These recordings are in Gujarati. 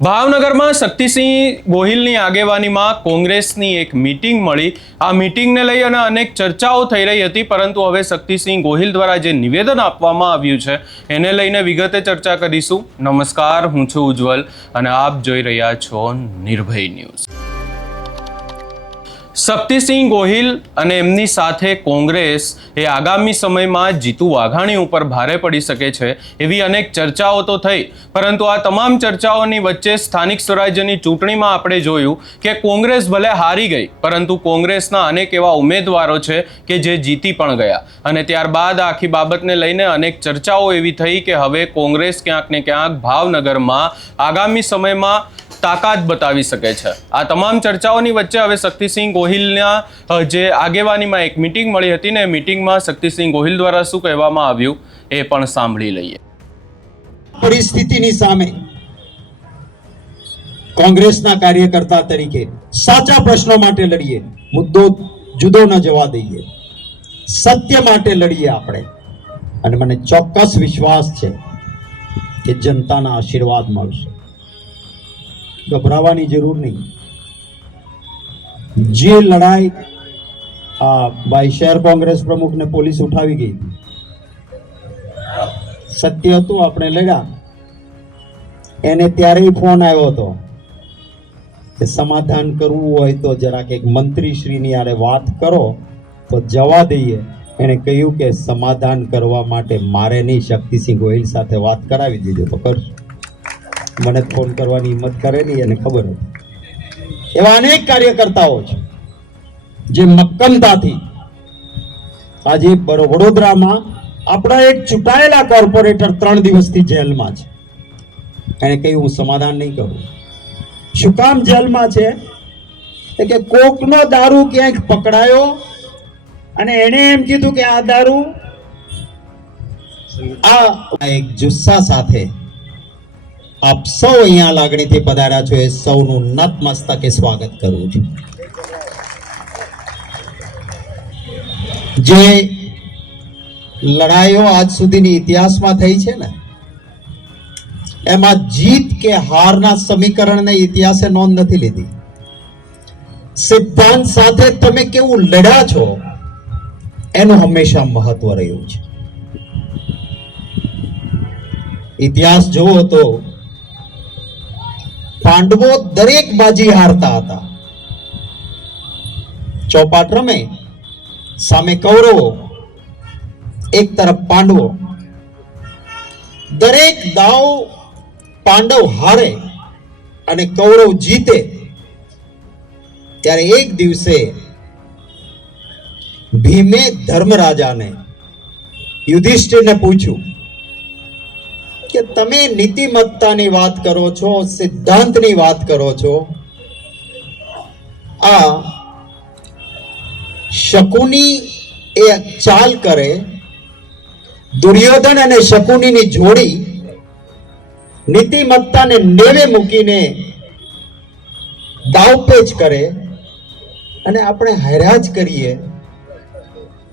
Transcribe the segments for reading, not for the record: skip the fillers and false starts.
ભાવનગરમાં શક્તિસિંહ ગોહિલની આગેવાનીમાં કોંગ્રેસની એક મીટિંગ મળી. આ મીટિંગને લઈ અને અનેક ચર્ચાઓ થઈ રહી હતી, પરંતુ હવે શક્તિસિંહ ગોહિલ દ્વારા જે નિવેદન આપવામાં આવ્યું છે એને લઈને વિગતે ચર્ચા કરીશું. નમસ્કાર, હું છું ઉજ્જવલ અને આપ જોઈ રહ્યા છો નિર્ભય ન્યૂઝ. શક્તિસિંહ ગોહિલ અને એમની સાથે કોંગ્રેસ એ આગામી સમયમાં જીતુ વાઘાણી ઉપર ભારે પડી શકે છે એવી અનેક ચર્ચાઓ તો થઈ, પરંતુ આ તમામ ચર્ચાઓની વચ્ચે સ્થાનિક સ્વરાજ્યની ચૂંટણીમાં આપણે જોયું કે કોંગ્રેસ ભલે હારી ગઈ, પરંતુ કોંગ્રેસના અનેક એવા ઉમેદવારો છે કે જે જીતી પણ ગયા. અને ત્યારબાદ આખી બાબતને લઈને અનેક ચર્ચાઓ એવી થઈ કે હવે કોંગ્રેસ ક્યાંક ને ક્યાંક ભાવનગરમાં આગામી સમયમાં તાકાત બતાવી શકે છે. આ તમામ ચર્ચાઓની વચ્ચે હવે શક્તિસિંહ ગોહિલના જે આગેવાનીમાં એક મીટિંગ મળી હતી ને મીટિંગમાં શક્તિસિંહ ગોહિલ દ્વારા શું કહેવામાં આવ્યું એ પણ સાંભળી લઈએ. પરિસ્થિતિની સામે કોંગ્રેસના કાર્યકર્તા તરીકે સાચા પ્રશ્નો માટે લડીએ, મુદ્દો જુદો ન જવા દઈએ, સત્ય માટે લડીએ આપણે. અને મને ચોક્કસ વિશ્વાસ છે કે જનતાના આશીર્વાદ મળશે. ગભરાવાની જરૂર નહીં. જે લડાઈ ભાઈ શહેર કોંગ્રેસ પ્રમુખને પોલીસ ઉઠાવી ગઈ, સત્ય હતું, આપણે લડ્યા. એને ત્યારે ફોન આવ્યો હતો કે સમાધાન કરવું હોય તો જરાક એક મંત્રીશ્રીની આરે વાત કરો તો જવા દઈએ. એને કહ્યું કે સમાધાન કરવા માટે મારે નહીં, શક્તિસિંહ ગોહિલ સાથે વાત કરાવી દીધું તો કરશું. મને ફોન કરવાની હિંમત કરે નહીં, એને ખબર હતી. એવા અનેક કાર્યકર્તાઓ છે જે મક્કમતાથી આજે વડોદરામાં આપણા એક ચૂંટાયેલા કોર્પોરેટર 3 દિવસથી જેલમાં છે. એને કહ્યું હું સમાધાન નહીં કરું. શું કામ જેલમાં છે? કે કોકનો દારૂ ક્યાંક પકડાયો અને એને એમ કીધું કે આ દારૂ આ એક જુસ્સા સાથે આપ સૌ અહીંયા લાગણીથી પધાર્યા છો એ સૌનું નતમસ્તકે સ્વાગત કરું છું. જે લડાઈઓ આજ સુધીની ઇતિહાસમાં થઈ છે ને, એમાં જીત કે હારના સમીકરણને ઇતિહાસે નોંધ નથી લીધી. સિદ્ધાંત સાથે તમે કેવું લડ્યા છો એનું હંમેશા મહત્વ રહ્યું છે. ઇતિહાસ જોવો તો પાંડવો દરેક બાજી હારતા હતા. ચોપાટ રમે, સામે કૌરવો, એક તરફ પાંડવો. દરેક દાવ પાંડવ હારે અને કૌરવ જીતે. ત્યારે એક દિવસે ભીમે ધર્મરાજાને, યુધિષ્ઠિરને પૂછ્યું કે તમે નીતિમત્તાની વાત કરો છો, સિદ્ધાંતની વાત કરો છો, આ શકુની એ ચાલ કરે, દુર્યોધન અને શકુનીની જોડી નીતિમત્તાને નેવે મૂકીને દાવપેચ કરે અને આપણે હાર્યા જ કરીએ,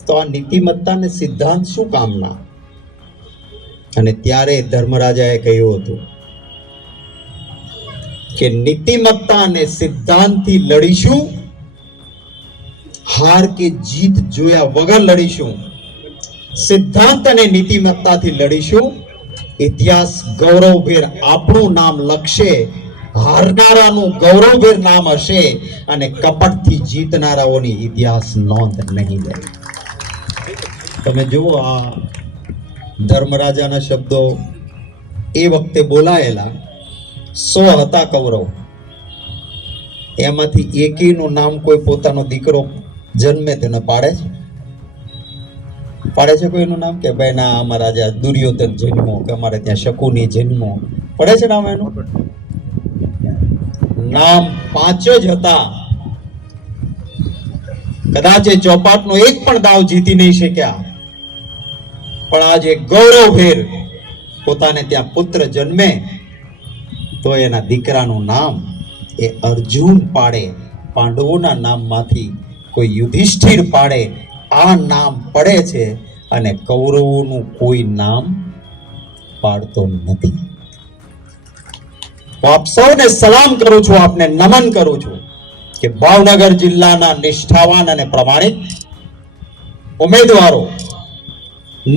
તો આ નીતિમત્તા ને સિદ્ધાંત શું કામના? અને ત્યારે ધર્મરાજાએ કહ્યું હતું કે નીતિમત્તા અને સિદ્ધાંતથી લડીશું, હાર કે જીત જોયા વગર લડીશું. સિદ્ધાંત અને નીતિમત્તાથી લડીશું. ઇતિહાસ ગૌરવભેર આપણું નામ લખશે, હારનારાનું ગૌરવભેર નામ હશે અને કપટથી જીતનારાઓની ઇતિહાસ નોંધ નહીં લે. તમે જુઓ, આ ધર્મરાજાના શબ્દો એ વખતે બોલાયેલા. 100 હતા કૌરવ, એમાંથી એકેયનું નામ કોઈ પોતાનો દીકરો જન્મે તેને પાડે છે? પાડે છે કોઈનું નામ કે ભાઈ ના અમારા જ્યાં દુર્યોધન જન્મો, કે અમારે ત્યાં શકુની જન્મો? પડે છે નામ એનું? નામ 5 જ હતા. કદાચ એ ચોપાટનો એક પણ દાવ જીતી નહીં શક્યા, પણ આજે ગૌરવભેર પોતાને ત્યાં પુત્ર જન્મે તો એના દીકરાનું નામ એ અર્જુન પાડે, પાંડવોના નામમાંથી કોઈ યુધિષ્ઠિર પાડે. આ નામ પડે છે અને કૌરવોનું કોઈ નામ પાડતો નથી. હું આપ સૌને સલામ કરું છું, આપને નમન કરું છું કે ભાવનગર જિલ્લાના નિષ્ઠાવાન અને પ્રમાણિક ઉમેદવારો,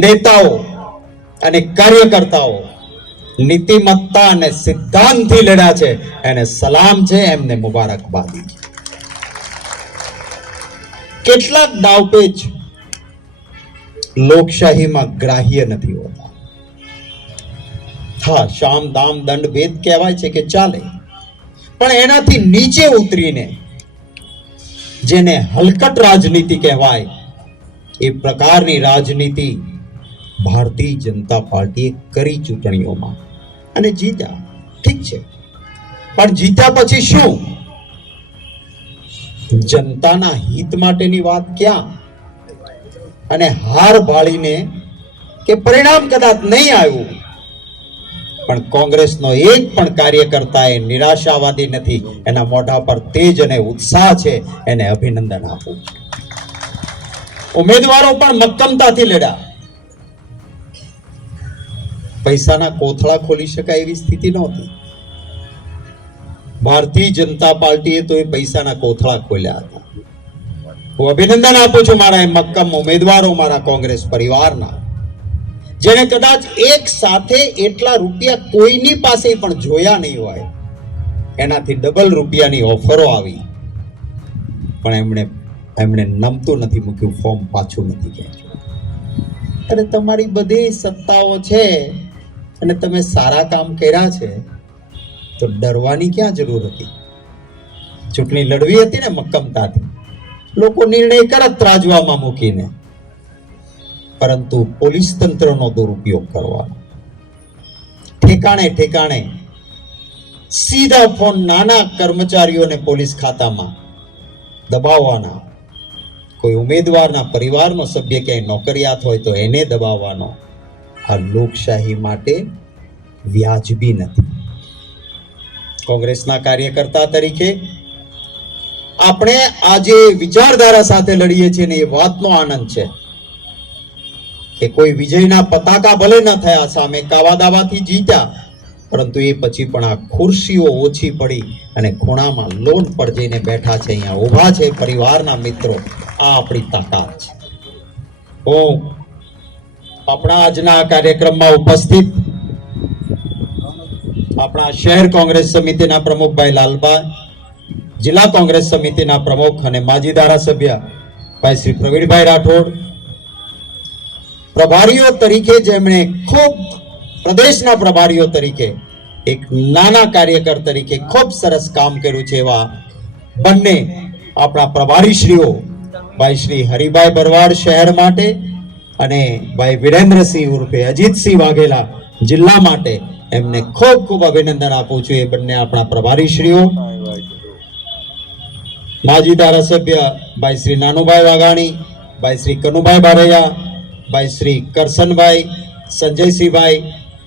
નેતાઓ અને કાર્યકર્તાઓ નીતિમત્તા અને સિદ્ધાંતથી લડ્યા છે, એને સલામ છે, એમને મુબારકબાદી છે. કેટલાક દાવપેચ લોકશાહીમાં ગ્રાહ્ય નથી હોતા. હા, શામ દામ દંડ ભેદ કહેવાય છે કે ચાલે, પણ એનાથી નીચે ઉતરીને જેને હલકટ રાજનીતિ કહેવાય એ પ્રકારની રાજનીતિ ભારતીય જનતા પાર્ટીએ કરી ચૂંટણીઓમાં અને જીત્યા. ઠીક છે, પણ જીત્યા પછી શું? જનતાના હિત માટેની વાત ક્યાં? અને હાર ભાળીને કે પરિણામ કદાચ નહીં આવ્યું, પણ કોંગ્રેસનો એક પણ કાર્યકર્તા એ નિરાશાવાદી નથી. એના મોઢા પર તેજ અને ઉત્સાહ છે, એને અભિનંદન આપું છું. ઉમેદવારો પણ મક્કમતાથી લડ્યા. પૈસાના કોથળા ખોલી શકાય એવી સ્થિતિ નહોતી. ભારતીય જનતા પાર્ટીએ તો એ પૈસાના કોથળા ખોલ્યા હતા. હું અભિનંદન આપું છું મારા એ મક્કમ ઉમેદવારો, મારા કોંગ્રેસ પરિવારના, જેને કદાચ એક સાથે એટલા રૂપિયા કોઈની પાસે પણ જોયા નહીં હોય. એનાથી ડબલ રૂપિયાની ઓફરો આવી, પણ એમણે નમતું નથી મૂક્યું, ફોર્મ પાછું નથી ખેંચ્યું. અને તમારી બધી સત્તાઓ છે અને તમે સારા કામ કર્યા છે, તો ડરવાની ક્યાં જરૂર હતી? ચૂંટણી લડવી હતી ને મક્કમતાથી. લોકો નિર્ણય કરત ત્રાજવામાં મૂકીને, પરંતુ પોલીસ તંત્રનો દુરુપયોગ કરવાનો, ઠેકાણે ઠેકાણે સીધા ફોન નાના કર્મચારીઓને પોલીસ ખાતામાં દબાવવાના, કોઈ ઉમેદવારના પરિવારનો સભ્ય ક્યાંય નોકરિયાત હોય તો એને દબાવવાનો, આ લોકશાહી માટે વ્યાજબી નથી. કોંગ્રેસના કાર્યકર્તા તરીકે આપણે આજે વિચારધારા સાથે લડીએ છીએ ને એ વાતનો આનંદ છે કે કોઈ વિજયના પતાકા ભલે ન થયા, સામે કાવા દાવાથી જીત્યા, પરંતુ એ પછી પણ આ ખુરશીઓ ઓછી પડી અને ખૂણામાં લોન પર જઈને બેઠા છે, અહીંયા ઊભા છે પરિવારના મિત્રો. આ આપણી તાકાત છે. હું આપણા આજના કાર્યક્રમમાં ઉપસ્થિત આપણા શહેર કોંગ્રેસ સમિતિના પ્રમુખભાઈ લાલભાઈ, જિલ્લા કોંગ્રેસ સમિતિના પ્રમુખ અને માજી ધારાસભ્ય ભાઈ શ્રી પ્રવીણભાઈ રાઠોડ, પ્રભારીઓ તરીકે જેમણે ખૂબ, પ્રદેશના પ્રભારીઓ તરીકે, એક નાના કાર્યકર તરીકે ખૂબ સરસ કામ કર્યું છે, એવા બંને આપણા પ્રભારીશ્રીઓ ભાઈ શ્રી હરિભાઈ બરવાડ શહેર માટે અને ભાઈ વિરેન્દ્રસિંહ ઉર્ફે અજીતસિંહ વાઘેલા જિલ્લા માટે, એમને ખૂબ ખૂબ અભિનંદન આપું છું. એ બંને આપણા પ્રભારીશ્રીઓ, માજી ધારાસભ્ય ભાઈ શ્રી નાનુભાઈ વાઘાણી, ભાઈ શ્રી કનુભાઈ બારૈયા, ભાઈ શ્રી કરસનભાઈ, સંજયસિંહભાઈ,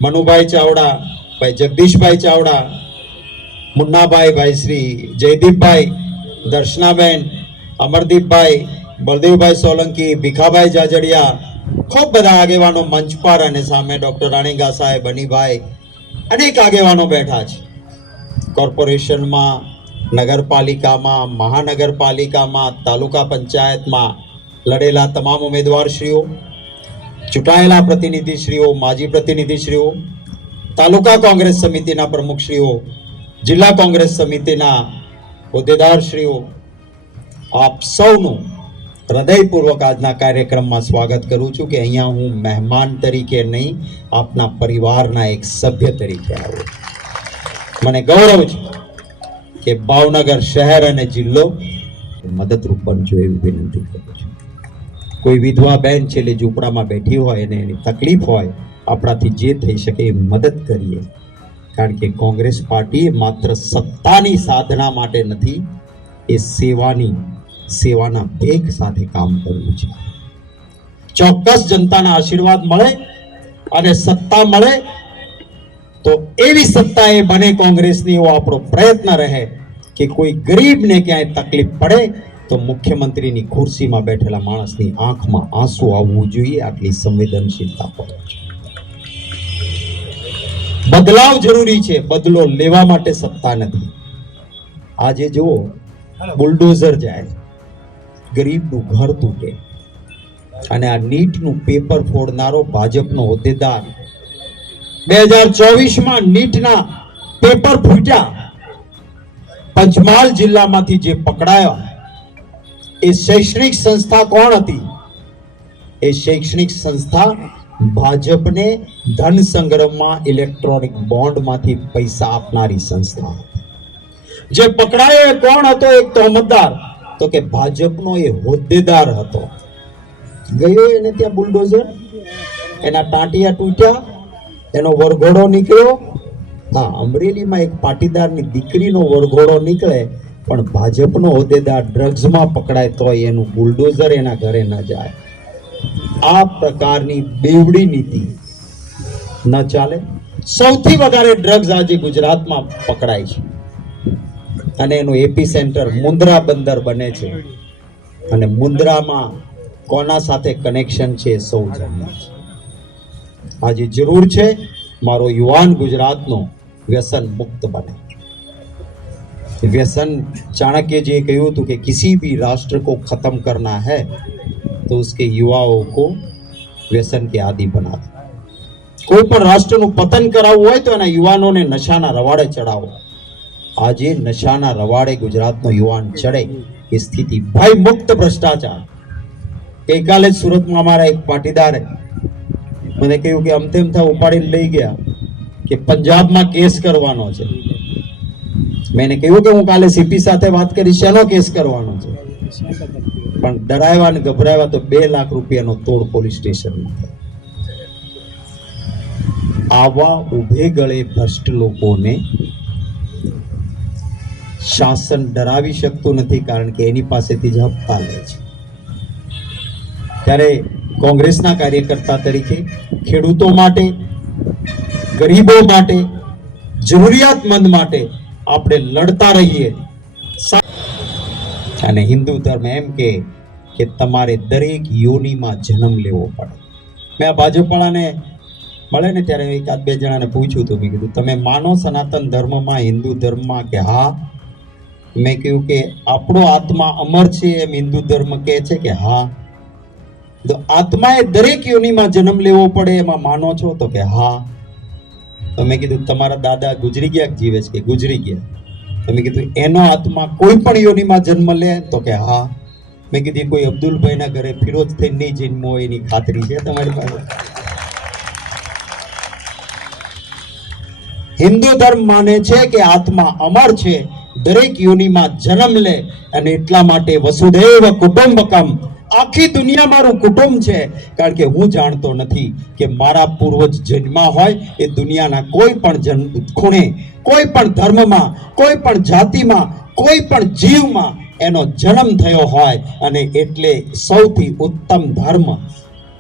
મનુભાઈ ચાવડા, ભાઈ જગદીશભાઈ ચાવડા, મુન્નાભાઈ, ભાઈ શ્રી જયદીપભાઈ, દર્શનાબેન, અમરદીપભાઈ, બળદેવભાઈ સોલંકી, ભીખાભાઈ જાજડિયા, ખૂબ બધા આગેવાનો મંચ પર અને સામે ડોક્ટર રાણીગા સાહેબ, બનીભાઈ, અનેક આગેવાનો બેઠા છે. કોર્પોરેશનમાં, નગરપાલિકામાં, મહાનગરપાલિકામાં, તાલુકા પંચાયતમાં લડેલા તમામ ઉમેદવારશ્રીઓ, ચૂંટાયેલા પ્રતિનિધિશ્રીઓ, માજી પ્રતિનિધિશ્રીઓ, તાલુકા કોંગ્રેસ સમિતિના પ્રમુખશ્રીઓ, જિલ્લા કોંગ્રેસ સમિતિના હોદ્દેદારશ્રીઓ, આપ સૌનું હૃદયપૂર્વક આજના કાર્યક્રમમાં સ્વાગત કરું છું કે અહીંયા હું મહેમાન તરીકે નહીં, આપના પરિવારના એક સભ્ય તરીકે આવ્યો. મને ગૌરવ છે કે ભાવનગર શહેર અને જિલ્લો મદદરૂપ બનજો એવી વિનંતી કરું છું. કોઈ વિધવા બેન છેલ્લે ઝૂંપડામાં બેઠી હોય અને એની તકલીફ હોય, આપણાથી જે થઈ શકે એ મદદ કરીએ. કારણ કે કોંગ્રેસ પાર્ટી માત્ર સત્તાની સાધના માટે નથી, એ સેવાના ભેખ સાથે કામ કરવું છે. ચોક્કસ જનતાના આશીર્વાદ મળે અને સત્તા મળે તો એવી સત્તા એ બને કોંગ્રેસની, એવો આપણો પ્રયત્ન રહે કે કોઈ ગરીબને ક્યાંય તકલીફ પડે તો મુખ્યમંત્રીની ખુરશીમાં બેઠેલા માણસની આંખમાં આંસુ આવવું જોઈએ. આટલી સંવેદનશીલતા પડે છે. બદલાવ જરૂરી છે, બદલો લેવા માટે સત્તા નથી. આજે જુઓ, બુલડોઝર જાય, ગરીબનું ઘર તૂટે, અને આ નીટનું પેપર ફોડનારો ભાજપનો હોદ્દેદાર 2024માં નીટના પેપર ફૂટ્યા, પંચમહાલ જિલ્લામાંથી જે પકડાયો, એ શૈક્ષણિક સંસ્થા કોણ હતી? એ શૈક્ષણિક સંસ્થા ભાજપને ધન સંગ્રહમાં ઇલેક્ટ્રોનિક બોન્ડમાંથી પૈસા આપનારી સંસ્થા. જે પકડાયો એ કોણ હતો? એક તોહમતદાર, તો કે ભાજપનો એ હોદ્દેદાર હતો. ગયો એને ત્યાં બુલડોઝર, એના ટાંટિયા તૂટ્યા, એનો વરઘોડો નીકળ્યો. હા, અમરેલીમાં એક પાટીદારની દીકરીનો વરઘોડો નીકળે, પણ ભાજપનો હોદ્દેદાર ડ્રગ્સમાં પકડાય તો એનું બુલડોઝર એના ઘરે ન જાય. આ પ્રકારની બેવડી નીતિ ન ચાલે. સૌથી વધારે ડ્રગ્સ આજે ગુજરાતમાં પકડાય છે, અને એનું એપી સેન્ટર મુન્દ્રા બંદર બને છે. અને મુન્દ્રામાં કોના સાથે કનેક્શન છે સૌ જાણે છે. આજે જરૂર છે મારો યુવાન ગુજરાતનો व्यसन मुक्त बने. व्यसन, चाणक्य जी कहूँ तो कि किसी भी राष्ट्र को खत्म करना है तो उसके युवाओं को व्यसन के आदि बना दो. कोई पण राष्ट्रનું પતન કરાવવું હોય તો એના યુવાનોને નશાના રવાડે ચડાવો. આજે નશાના રવાડે ગુજરાતનો યુવાન ચડે એ સ્થિતિ. ભય મુક્ત ભ્રષ્ટાચાર. ગઈકાલે જ સુરતમાં અમારા એક પાટીદારે મને કહ્યું કે અમથેમ થા ઉપાડીને લઈ ગયા કે પંજાબમાં કેસ કરવાનો છે. મેં કહ્યું કે હું કાલે સીપી સાથે વાત કરીશ, શેનો કેસ કરવાનો છે? પણ ડરાવ્યા ને ગભરાવ્યા તો 2 લાખ રૂપિયાનો તોડ પોલીસ સ્ટેશનમાં. આવા ઉભે ગળે ભ્રષ્ટ લોકોને શાસન ડરાવી શકતું નથી, કારણ કે એની પાસેથી જ હપ્તા લે છે. ત્યારે કોંગ્રેસના કાર્યકર્તા તરીકે ખેડૂતો માટે, ગરીબો માટે, જરૂરિયાતમંદ માટે આપણે લડતા રહીએ. અને હિન્દુ ધર્મ એમ કે તમારે દરેક યોનિમાં જન્મ લેવો પડે. મેં આ ભાજપવાળાને મળે ને ત્યારે એકાદ બે જણાને પૂછ્યું હતું, મેં કીધું તમે માનો સનાતન ધર્મમાં, હિન્દુ ધર્મમાં? કે હા. મેં કહ્યું કે આપણો આત્મા અમર છે એમ હિન્દુ ધર્મ કહે છે કે હા. તો આત્માએ દરેક યોનિમાં જન્મ લેવો પડે એમાં માનો છો? તો કે હા. તો મેં કીધું તમારા દાદા ગુજરી ગયા જીવે છે? કે ગુજરી ગયા. તો મેં કીધું એનો આત્મા કોઈ પણ યોનિમાં જન્મ લે? તો કે હા. મેં કીધું કોઈ અબ્દુલભાઈના ઘરે ફિરોજ થઈને નહીં જન્મો હોય એની ખાતરી છે તમારી પાસે? હિન્દુ ધર્મ માને છે કે આત્મા અમર છે, દરેક યોનિમાં જન્મ લે, અને એટલા માટે વસુધૈવ કુટુંબકમ, આખી દુનિયા મારું કુટુંબ છે. કારણ કે હું જાણતો નથી કે મારા પૂર્વજ જન્મા હોય એ દુનિયાના કોઈ પણ ખૂણે, કોઈ પણ ધર્મમાં, કોઈ પણ જાતિમાં, કોઈ પણ જીવમાં એનો જન્મ થયો હોય. અને એટલે સૌથી ઉત્તમ ધર્મ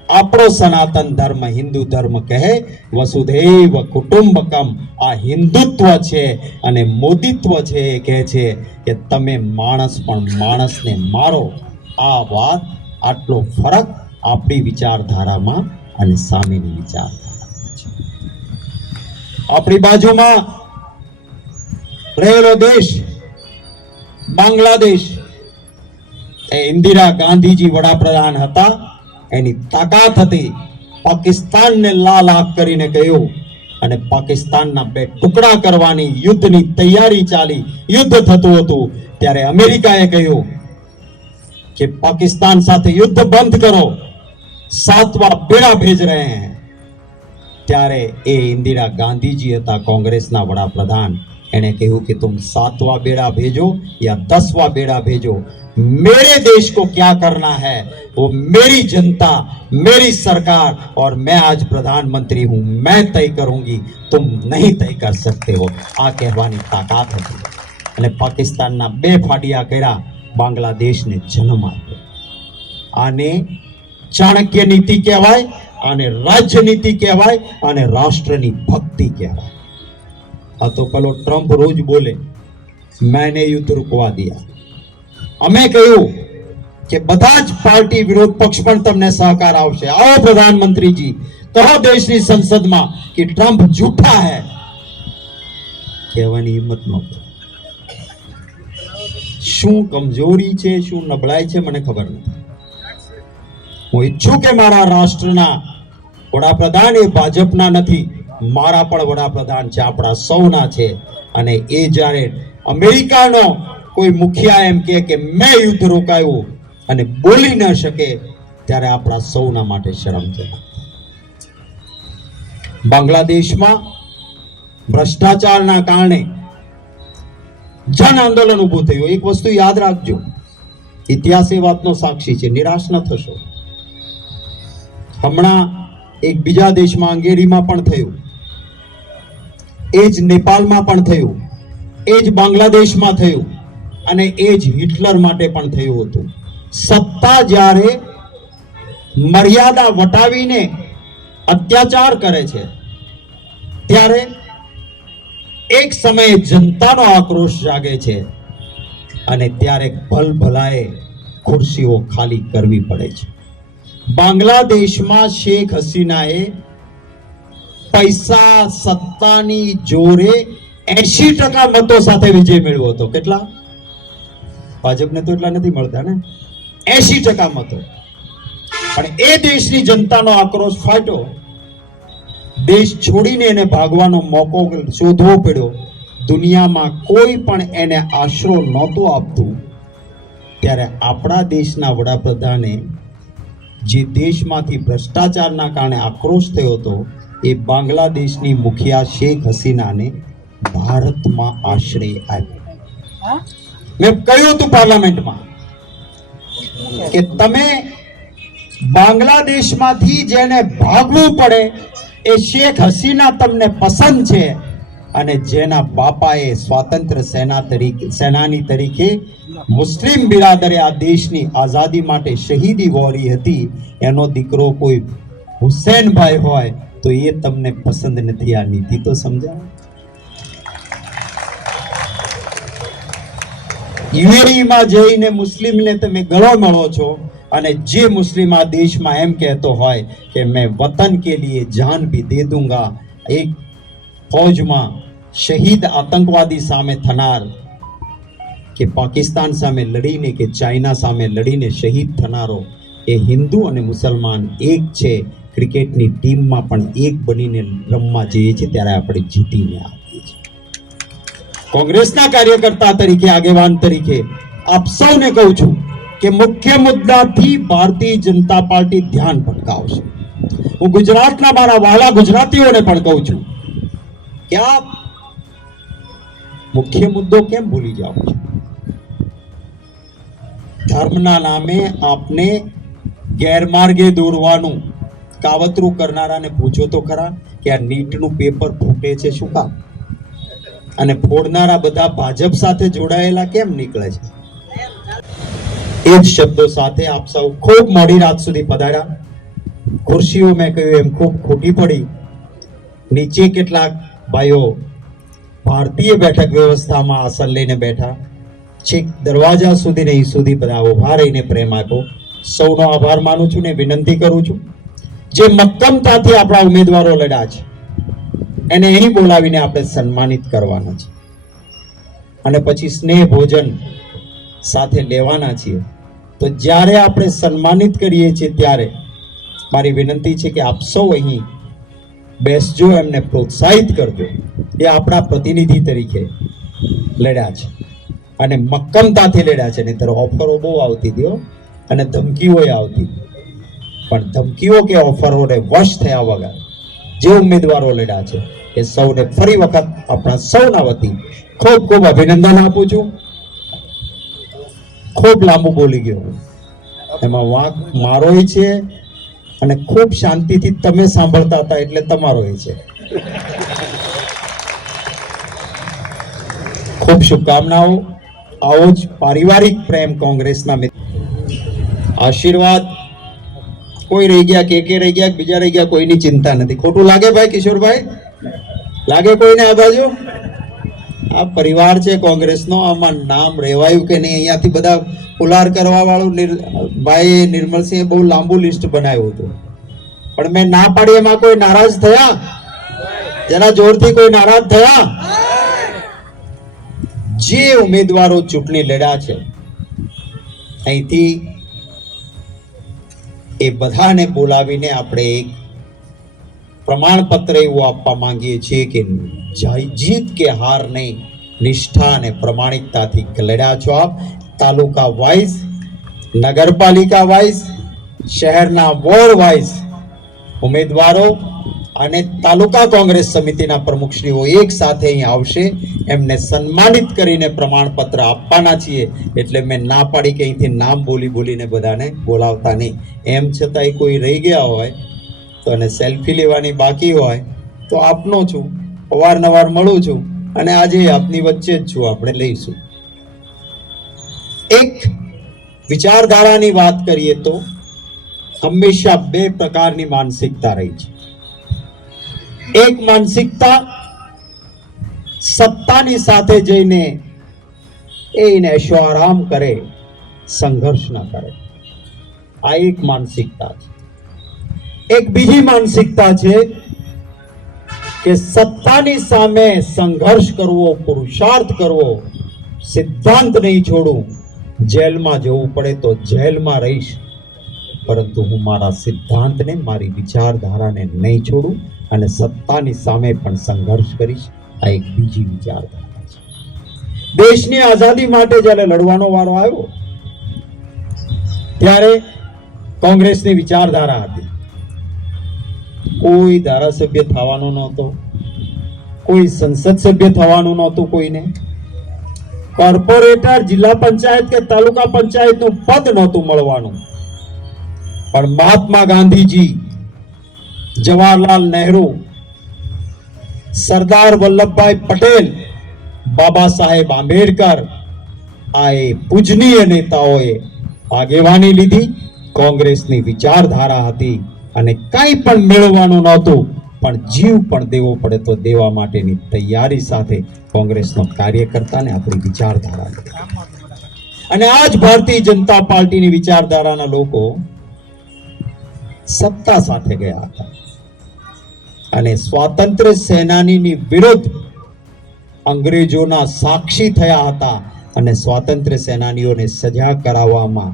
આપણો સનાતન ધર્મ, હિન્દુ ધર્મ કહે વસુધૈવ કુટુંબકમ. આ હિન્દુત્વ છે અને મોદીત્વ છે એ કહે છે કે તમે માણસ પણ માણસને મારો. આ વાત, આટલો ફરક આપણી વિચારધારામાં અને સામેની વિચારધારામાં છે. આપણી બાજુમાં રહેલો દેશ બાંગ્લાદેશ, એ ઇન્દિરા ગાંધીજી વડાપ્રધાન હતા, એની તાકાત હતી. પાકિસ્તાનને લાલ આંખ કરીને કહ્યું, અને પાકિસ્તાનના 2 ટુકડા કરવાની યુદ્ધની તૈયારી ચાલી, યુદ્ધ થતું હતું. ત્યારે અમેરિકાએ કહ્યું कि पाकिस्तान साथे युद्ध बंद करो, 7वां बेड़ा भेज रहे हैं. त्यारे ए इंदिरा गांधी जी હતા कांग्रेसना वडाप्रधान. एने કહ્યું कि तुम 7वां बेड़ा भेजो या 10वां बेड़ा भेजो, मेरे देश को क्या करना है वो मेरी जनता, मेरी सरकार और मैं आज प्रधानमंत्री हूं, मैं तय करूंगी, तुम नहीं तय कर सकते हो. आ કહેવાની તાકાત હતી. અને પાકિસ્તાનના 2 ફાડિયા કર્યા, બાંગ્લાદેશને જન્મ આપ્યો. આને ચાણક્ય નીતિ કહેવાય, આને રાજ્યનીતિ કહેવાય, આને રાષ્ટ્રની ભક્તિ કહેવાય. આ તો પેલો ટ્રમ્પ રોજ બોલે मैंने युद्ध रुकवा दिया. અમે કહ્યું કે બધા જ પાર્ટી વિરોધ પક્ષ પણ તમને સહકાર આપશે. आओ प्रधानमंत्री जी, कहो देश की संसद में कि ट्रंप झूठा है, કહેવાની હિંમત ન કરે. શું કમજોરી છે, શું નબળાઈ છે, મને ખબર નથી. હું ઈચ્છું કે મારા રાષ્ટ્રના વડાપ્રધાન એ ભાજપના નથી, મારા પણ વડાપ્રધાન છે, આપણા સૌના છે. અને એ જ્યારે અમેરિકાનો કોઈ મુખિયા એમ કે મેં યુદ્ધ રોકાયું અને બોલી ન શકે, ત્યારે આપણા સૌના માટે શરમજનક. બાંગ્લાદેશમાં ભ્રષ્ટાચારના કારણે જન આંદોલન ઊભું થયું. એક વસ્તુ યાદ રાખજો, ઇતિહાસ એ વાતનો સાક્ષી છે, નિરાશ ન થશો. હમણાં એક બીજા દેશમાં હંગેરીમાં પણ થયું, એ જ નેપાળમાં પણ થયું, એ જ બાંગ્લાદેશમાં થયું, અને એ જ હિટલર માટે પણ થયું હતું. સત્તા જ્યારે મર્યાદા વટાવીને અત્યાચાર કરે છે, ત્યારે એક સમયે જનતાનો આક્રોશ જાગે છે, અને ત્યારે ભલભલાએ ખુરશીઓ ખાલી કરવી પડે છે. બાંગ્લાદેશમાં શેખ હસીનાએ પૈસા સત્તાની જોરે 80% મતો સાથે વિજય મેળવ્યો હતો. કેટલા? ભાજપને તો એટલા નથી મળતા ને, 80% મતો. અને એ દેશની જનતાનો આક્રોશ ફાટ્યો, દેશ છોડીને એને ભાગવાનો મોકો શોધવો પડ્યો. દુનિયામાં કોઈ પણ એને આશરો નહોતું આપતું. ત્યારે આપણા દેશના વડાપ્રધાને જે દેશમાંથી ભ્રષ્ટાચારના કારણે આક્રોશ થયો હતો, એ બાંગ્લાદેશની મુખિયા શેખ હસીનાને ભારતમાં આશ્રય આપ્યો. મેં કહ્યું હતું પાર્લામેન્ટમાં કે તમે બાંગ્લાદેશમાંથી જેને ભાગવું પડે એ શેખ હસીના તમને પસંદ છે, અને જેના બાપાએ સ્વાતંત્ર્ય સેનાની તરીકે મુસ્લિમ બિરાદરે આ દેશની આઝાદી માટે શહીદી વહોરી હતી, એનો દીકરો કોઈ હુસેનભાઈ હોય તો એ તમને પસંદ નથી. આ નીતિ તો સમજાવો. યુએઈમાં જઈને મુસ્લિમને તમે ગળો મળો છો, અને જે મુસ્લિમ આ દેશમાં એમ કહેતો હોય કે મેં વતન કે લીએ જાન ભી દે દૂંગા, એક ફૌજમાં શહીદ આતંકવાદી સામે થનાર, કે પાકિસ્તાન સામે લડીને કે ચાઇના સામે લડીને શહીદ થનારો, એ હિન્દુ અને મુસલમાન એક છે. ક્રિકેટની ટીમમાં પણ એક બનીને રમવા જઈએ છીએ, ત્યારે આપણે જીતીને આવીએ છીએ. કોંગ્રેસના કાર્યકર્તા તરીકે, આગેવાન તરીકે આપ સૌને કહું છું કે મુખ્ય મુદ્દાથી ભારતીય જનતા પાર્ટી ધ્યાન ભટકાવશે. હું ગુજરાતના મારા વહાલા ગુજરાતીઓને પણ કહું છું કે આપ મુખ્ય મુદ્દો કેમ ભૂલી જાઓ છો? ધર્મના નામે આપને ગેરમાર્ગે દોરવાનું કાવતરું કરનારાને પૂછો તો ખરા કે આ નીટનું પેપર ફૂટે છે શું કામ? અને ફોડનારા બધા ભાજપ સાથે જોડાયેલા કેમ નીકળે છે? એ જ શબ્દો સાથે આપ સૌ ખૂબ મોડી રાત સુધી પધાર્યા. ખુરશીઓ મેં કહ્યું એમ ખૂબ ખોટી પડી. નીચે કેટલાક ભાઈઓ ભારતીય બેઠક વ્યવસ્થામાં આસન લઈને બેઠા, છેક દરવાજા સુધી નહીં સુધી બધા ઉભા રહીને પ્રેમ આપ્યો. સૌનો આભાર માનું છું ને વિનંતી કરું છું, જે મક્કમતાથી આપણા ઉમેદવારો લડ્યા છે એને અહીં બોલાવીને આપણે સન્માનિત કરવાના છે, અને પછી સ્નેહ ભોજન સાથે લેવાના છીએ. તો જ્યારે આપણે સન્માનિત કરીએ છીએ ત્યારે મારી વિનંતી છે કે આપ સૌ અહીં બેસજો, એમને પ્રોત્સાહિત કરજો. એ આપણા પ્રતિનિધિ તરીકે લડ્યા છે અને મક્કમતાથી લડ્યા છે. નહીંતર ઓફરો બહુ આવતી હતી અને ધમકીઓ આવતી, પણ ધમકીઓ કે ઓફરોને વશ થયા વગર જે ઉમેદવારો લડ્યા છે એ સૌને ફરી વખત આપણા સૌના વતી ખૂબ ખૂબ અભિનંદન આપું છું. ખૂબ લાંબુ બોલી ગયો, એમાં વાંક મારો છે, અને ખૂબ શાંતિથી તમે સાંભળતા હતા એટલે તમારો છે. ખૂબ શુભકામનાઓ. આવો જ પારિવારિક પ્રેમ કોંગ્રેસના મિત્ર, આશીર્વાદ. કોઈ રહી ગયા, કે રહી ગયા, બીજા રહી ગયા, કોઈની ચિંતા નથી. ખોટું લાગે ભાઈ કિશોરભાઈ? લાગે કોઈને આ બાજુ? આ પરિવાર છે કોંગ્રેસનો, આમાં નામ રહેવાયું કે નહીં? અહીંયાથી બધા પુલાર કરવા વાળું ભાઈ નિર્મલસિંહે બહુ લાંબુ લિસ્ટ બનાવ્યું હતું, પણ મેં ના પાડી. એમાં કોઈ નારાજ થયા? જરા જોરથી કોઈ નારાજ થયા? જે ઉમેદવારો ચૂંટણી લડ્યા છે અહીંથી એ બધાને બોલાવીને આપણે એક પ્રમાણપત્ર એવું આપવા માંગીએ છીએ કે જીત કે હાર નહીં, નિષ્ઠા અને પ્રમાણિકતાથી લડ્યા છો આપ. તાલુકા વાઇઝ, નગરપાલિકા વાઇઝ, શહેરના વોર્ડ વાઇઝ ઉમેદવારો અને તાલુકા કોંગ્રેસ સમિતિના પ્રમુખશ્રીઓ એક સાથે અહીં આવશે. એમને સન્માનિત કરીને પ્રમાણપત્ર આપવાના છીએ. એટલે મેં ના પાડી કે અહીંથી નામ બોલીને બધાને બોલાવતા નહીં. એમ છતાંય કોઈ રહી ગયા હોય તો અને સેલ્ફી લેવાની બાકી હોય તો આપનો છું, અવારનવાર મળું છું અને આજે આપની વચ્ચે જ છું, આપણે લઈશું. એક વિચારધારાની વાત કરીએ તો હંમેશા બે પ્રકારની માનસિકતા રહી છે. એક માનસિકતા સત્તાની સાથે જઈને એને ऐशो आराम કરે, સંઘર્ષ ન કરે. આ એક માનસિકતા છે. એક બીજી માનસિકતા છે કે સત્તાની સામે સંઘર્ષ કરવો, પુરુષાર્થ કરવો, સિદ્ધાંત નહીં છોડું, જેલમાં જવું પડે તો જેલમાં રહીશ, પરંતુ હું મારા સિદ્ધાંતને, મારી વિચારધારાને નહીં છોડું અને સત્તાની સામે પણ સંઘર્ષ કરીશ. આ એક બીજી વિચારધારા છે. દેશની આઝાદી માટે જ્યારે લડવાનો વારો આવ્યો ત્યારે કોંગ્રેસની વિચારધારા હતી. કોઈ ધારાસભ્ય થવાનો નહોતો, કોઈ સંસદ સભ્ય થવાનું નહોતું, કોઈને કોર્પોરેટર, જિલ્લા પંચાયત કે તાલુકા પંચાયતનું પદ નહોતું મળવાનું. પણ મહાત્મા ગાંધીજી, જવાહરલાલ નહેરુ, સરદાર વલ્લભભાઈ પટેલ, બાબા સાહેબ આંબેડકર, આ એ પૂજનીય નેતાઓએ આગેવાની લીધી. કોંગ્રેસની વિચારધારા હતી અને કંઈ પણ મેળવવાનું નહોતું પણ જીવ પણ દેવો પડે તો દેવા માટેની તૈયારી સાથે કોંગ્રેસનો કાર્યકર્તા ને આપણી વિચારધારા હતી. અને આજ ભારતીય જનતા પાર્ટીની વિચારધારાના લોકો સત્તા સાથે ગયા હતા અને સ્વાતંત્ર્ય સેનાનીની વિરુદ્ધ અંગ્રેજોના સાક્ષી થયા હતા અને સ્વાતંત્ર્ય સેનાનીઓને સજા કરાવવામાં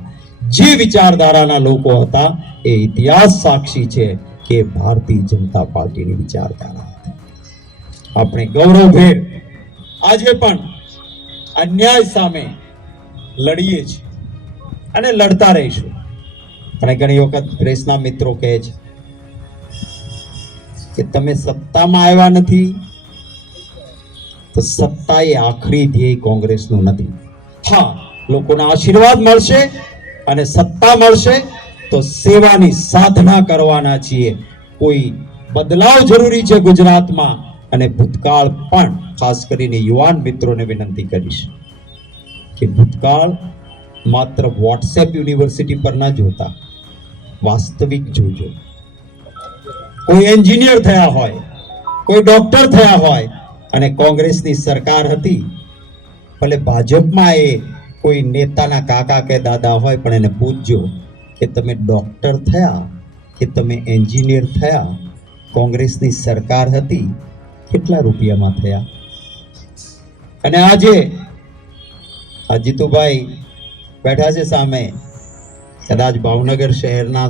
જે વિચારધારાના લોકો હતા એ ઇતિહાસ સાક્ષી છે કે ભારતીય જનતા પાર્ટીની વિચારધારા હતી. આપણે ગૌરવભેર આજે પણ અન્યાય સામે લડીએ છીએ અને લડતા રહીશું. અને ઘણી વખત પ્રેસના મિત્રો કહે છે કે તમે સત્તામાં આવ્યા નથી તો સત્તા એ આખરી ધ્યેય કોંગ્રેસનું નથી. હા, લોકોના આશીર્વાદ મળશે અને સત્તા મળશે તો સેવાની સાધના કરવાના છીએ. કોઈ બદલાવ જરૂરી છે ગુજરાતમાં અને ભૂતકાળ પણ, ખાસ કરીને યુવાન મિત્રોને વિનંતી કરીશ કે ભૂતકાળ માત્ર વોટ્સએપ યુનિવર્સિટી પર ન જોતા, વાસ્તવિક જોજો. કોઈ એન્જિનિયર થયા હોય, કોઈ ડોક્ટર થયા હોય અને કોંગ્રેસની સરકાર હતી, ભલે ભાજપમાં એ કોઈ નેતાના કાકા કે દાદા હોય પણ એને પૂછજો કે તમે ડોક્ટર થયા કે તમે એન્જિનિયર થયા, કોંગ્રેસની સરકાર હતી, કેટલા રૂપિયામાં થયા? અને આજે આ જીતુભાઈ બેઠા છે સામે, કદાચ ભાવનગર શહેરના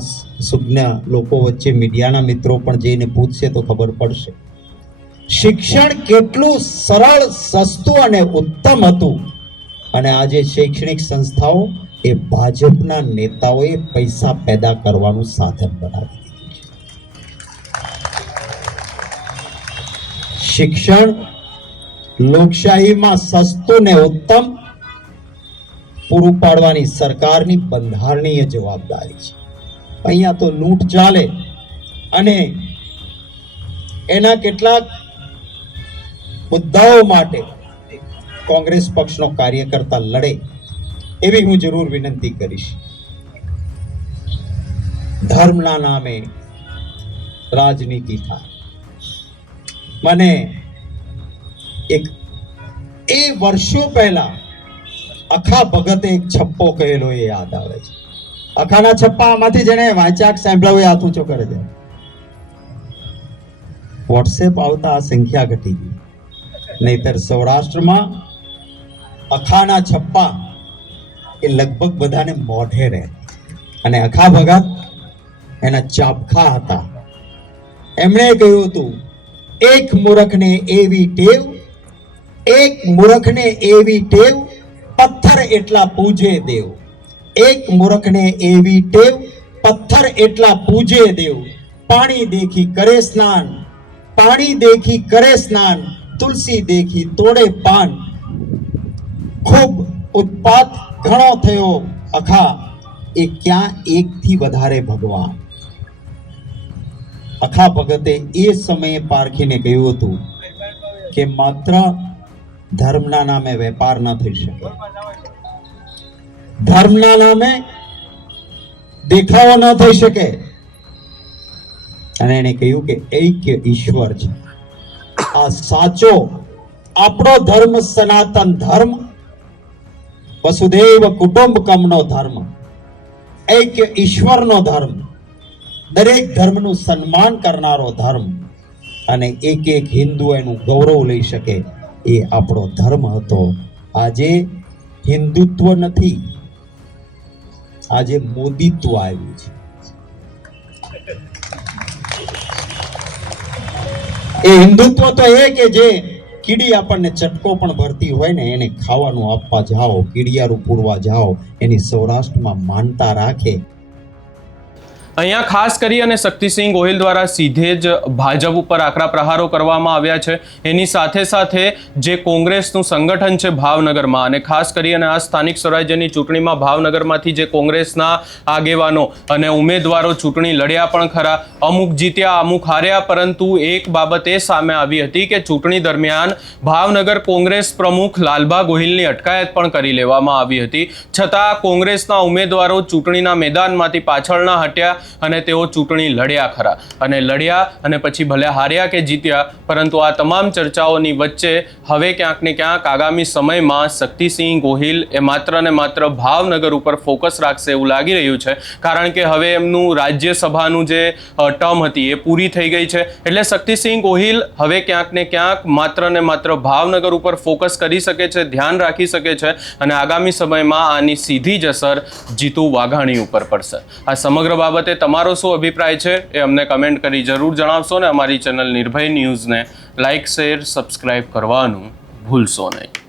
સુજ્ઞ લોકો વચ્ચે મીડિયાના મિત્રો પણ જઈને પૂછશે તો ખબર પડશે શિક્ષણ કેટલું સરળ, સસ્તું અને ઉત્તમ હતું. અને આજે શૈક્ષણિક સંસ્થાઓ એ ભાજપના નેતાઓએ પૈસા પેદા કરવાનું સાધન બનાવી દીધું છે. શિક્ષણ લોકશાહીમાં સસ્તું ને ઉત્તમ પૂરું પાડવાની સરકારની બંધારણીય જવાબદારી છે. અહીંયા તો લૂંટ ચાલે અને એના કેટલાક મુદ્દાઓ માટે કોંગ્રેસ પક્ષનો કાર્યકર્તા લડે એવી હું જરૂર વિનંતી કરીશ. ધર્મના નામે રાજનીતિ થાય. મને એ વર્ષો પહેલા અખા ભગતે એક છપ્પો કહેલો એ યાદ આવે છે. અખાના છપ્પા આમાંથી જેને વાંચાક સાંભળ્યો એ હાથ ઊંચો કરે છે. વોટ્સએપ આવતા આ સંખ્યા ઘટી ગઈ, નહીતર સૌરાષ્ટ્રમાં અખાના છપ્પા એ લગભગ બધાને મોઢે રહે, અને અખા ભગત એના ચાબખા હતા. એમણે કહ્યું હતું, એક મૂર્ખને એવી ટેવ, એક મૂર્ખને એવી ટેવ, પથ્થર એટલા પૂજે દેવ. એક મૂર્ખને એવી ટેવ, પથ્થર એટલા પૂજે દેવ. પાણી દેખી કરે સ્નાન, પાણી દેખી કરે સ્નાન, તુલસી દેખી તોડે પાન. ખૂબ ઉત્પાત ઘણો થયો અખા, એ ક્યાં એકથી વધારે ભગવાન. અખા ભગતે એ સમયે પારખીને કહ્યું હતું કે માત્ર ધર્મના નામે વેપાર ન થઈ શકે, ધર્મના નામે દેખાવો ન થઈ શકે. અને એને કહ્યું કે ઐક્ય ઈશ્વર છે. આ સાચો આપણો ધર્મ, સનાતન ધર્મ, વસુદેવ કુટુંબકમનો ધર્મ, ઐક્ય ઈશ્વરનો ધર્મ, દરેક ધર્મનું સન્માન કરનારો ધર્મ, અને એક એક હિન્દુ એનું ગૌરવ લઈ શકે, એ આપણો ધર્મ હતો. આજે હિન્દુત્વ નથી, આજે મોદીત્વ આવ્યું છે. એ હિન્દુત્વ તો એ કે જે કીડી આપણને ચટકો પણ ભરતી હોય ને એને ખાવાનું આપવા જાઓ, કીડિયારું પૂરવા જાઓ, એની સૌરાષ્ટ્રમાં માનતા રાખે. અહીંયા ખાસ કરી અને શક્તિસિંહ ગોહિલ દ્વારા સીધે જ ભાજપ ઉપર આકરા પ્રહારો કરવામાં આવ્યા છે. એની સાથે સાથે જે કોંગ્રેસનું સંગઠન છે ભાવનગરમાં, અને ખાસ કરી અને આ સ્થાનિક સ્વરાજ્યની ચૂંટણીમાં ભાવનગરમાંથી જે કોંગ્રેસના આગેવાનો અને ઉમેદવારો ચૂંટણી લડ્યા પણ ખરા, અમુક જીત્યા, અમુક હાર્યા, પરંતુ એક બાબત એ સામે આવી હતી કે ચૂંટણી દરમિયાન ભાવનગર કોંગ્રેસ પ્રમુખ લાલબા ગોહિલની અટકાયત પણ કરી લેવામાં આવી હતી. છતાં કોંગ્રેસના ઉમેદવારો ચૂંટણીના મેદાનમાંથી પાછળ ના હટ્યા અને તેઓ ચૂંટણી લડ્યા ખરા, અને લડ્યા અને પછી ભલે હાર્યા કે જીત્યા, પરંતુ આ તમામ ચર્ચાઓની વચ્ચે હવે ક્યાંક ને ક્યાંક આગામી સમયમાં શક્તિસિંહ ગોહિલ એ માત્ર ને માત્ર ભાવનગર ઉપર ફોકસ રાખશે એવું લાગી રહ્યું છે. કારણ કે હવે એમનું રાજ્યસભાનું જે ટર્મ હતી એ પૂરી થઈ ગઈ છે, એટલે શક્તિસિંહ ગોહિલ હવે ક્યાંક ને ક્યાંક માત્ર ને માત્ર ભાવનગર ઉપર ફોકસ કરી શકે છે, ધ્યાન રાખી શકે છે, અને આગામી સમયમાં આની સીધી જ અસર જીતુ વાઘાણી ઉપર પડશે. આ સમગ્ર બાબતે તમારો શું અભિપ્રાય છે એ અમને કમેન્ટ કરી જરૂર જણાવશો, ને અમારી ચેનલ નિર્ભય ન્યૂઝને લાઇક, શેર, સબસ્ક્રાઇબ કરવાનું ભૂલશો નહીં.